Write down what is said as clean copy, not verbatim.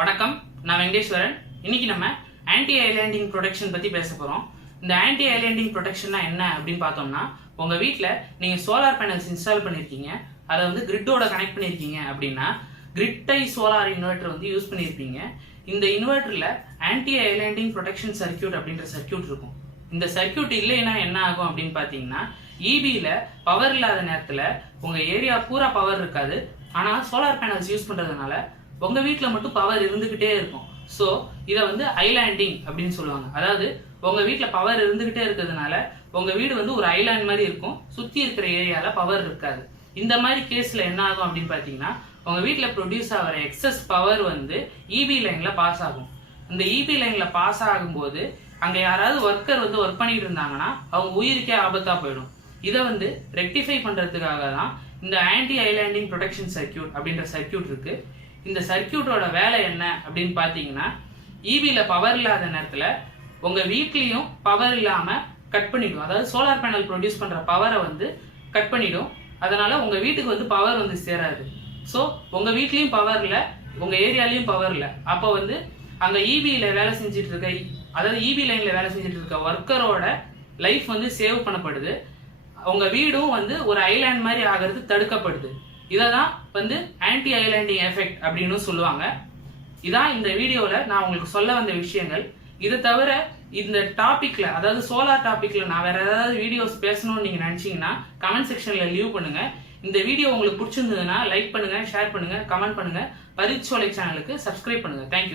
வணக்கம், நான் வெங்கடேஸ்வரன். இன்னைக்கு நம்ம ஆன்டி ஐலாண்டிங் ப்ரொடெக்ஷன் பத்தி பேச போறோம். இந்த ஆன்டி ஐலாண்டிங் ப்ரொடெக்ஷன்னா என்ன அப்படின்னு பார்த்தோம்னா, உங்க வீட்டில் நீங்க சோலார் பேனல்ஸ் இன்ஸ்டால் பண்ணிருக்கீங்க, அதை வந்து கிரிட்டோட கனெக்ட் பண்ணிருக்கீங்க அப்படின்னா கிரிட் டை சோலார் இன்வெர்டர் வந்து யூஸ் பண்ணிருப்பீங்க. இந்த இன்வெர்டர்ல ஆன்டி ஐலாண்டிங் ப்ரொடெக்ஷன் சர்க்கியூட் அப்படின்ற சர்க்கியூட் இருக்கும். இந்த சர்க்கியூட் இல்லைன்னா என்ன ஆகும் அப்படின்னு பார்த்தீங்கன்னா, இபியில பவர் இல்லாத நேரத்தில் உங்க ஏரியா பூரா பவர் இருக்காது. ஆனா சோலார் பேனல்ஸ் யூஸ் பண்றதுனால உங்க வீட்டுல மட்டும் பவர் இருந்துகிட்டே இருக்கும். ஸோ இதை வந்து ஐலாண்டிங் அப்படின்னு சொல்லுவாங்க. அதாவது உங்க வீட்டுல பவர் இருந்துகிட்டே இருக்கிறதுனால உங்க வீடு வந்து ஒரு ஐலாண்ட் மாதிரி இருக்கும், சுத்தி இருக்கிற ஏரியால பவர் இருக்காது. இந்த மாதிரி கேஸ்ல என்ன ஆகும் அப்படின்னு பாத்தீங்கன்னா, உங்க வீட்டுல ப்ரொடியூஸ் ஆகிற எக்ஸஸ் பவர் வந்து இபி லைன்ல பாஸ் ஆகும். இந்த இபி லைன்ல பாஸ் ஆகும்போது அங்க யாராவது ஒர்க்கர் வந்து ஒர்க் பண்ணிட்டு இருந்தாங்கன்னா அவங்க உயிருக்கே ஆபத்தா போயிடும். இதை வந்து ரெக்டிஃபை பண்றதுக்காக தான் இந்த ஆன்டி ஐலாண்டிங் ப்ரொடெக்ஷன் சர்க்கியூட் அப்படின்ற சர்க்கியூட் இருக்கு. இந்த சர்க்கியூட்டோட வேலை என்ன அப்படின்னு பாத்தீங்கன்னா, இபியில பவர் இல்லாத நேரத்துல உங்க வீட்லயும் பவர் இல்லாம கட் பண்ணிடும். அதாவது சோலார் பேனல் ப்ரொடியூஸ் பண்ற பவரை வந்து கட் பண்ணிடும். அதனால உங்க வீட்டுக்கு வந்து பவர் வந்து சேராது. ஸோ உங்க வீட்லயும் பவர் இல்லை, உங்க ஏரியாலையும் பவர் இல்லை. அப்போ வந்து அங்க இபியில வேலை செஞ்சுட்டு இருக்க, அதாவது இபி லைன்ல வேலை செஞ்சுட்டு இருக்க ஒர்க்கரோட லைஃப் வந்து சேவ் பண்ணப்படுது. உங்க வீடும் வந்து ஒரு ஐலாண்ட் மாதிரி ஆகிறது தடுக்கப்படுது. இததான் வந்து ஆன்டி ஐலாண்டிங் எஃபெக்ட் அப்படின்னு சொல்லுவாங்க. இதான் இந்த வீடியோல நான் உங்களுக்கு சொல்ல வந்த விஷயங்கள். இதை தவிர இந்த டாபிக்ல, அதாவது சோலார் டாபிக்ல நான் வேற ஏதாவது வீடியோஸ் பேசணும்னு நீங்க நினைச்சீங்கன்னா கமெண்ட் செக்ஷன்ல லீவ் பண்ணுங்க. இந்த வீடியோ உங்களுக்கு பிடிச்சிருந்ததுன்னா லைக் பண்ணுங்க, ஷேர் பண்ணுங்க, கமெண்ட் பண்ணுங்க. பரிச்சோலை சேனலுக்கு சப்ஸ்கிரைப் பண்ணுங்க. தேங்க்யூ.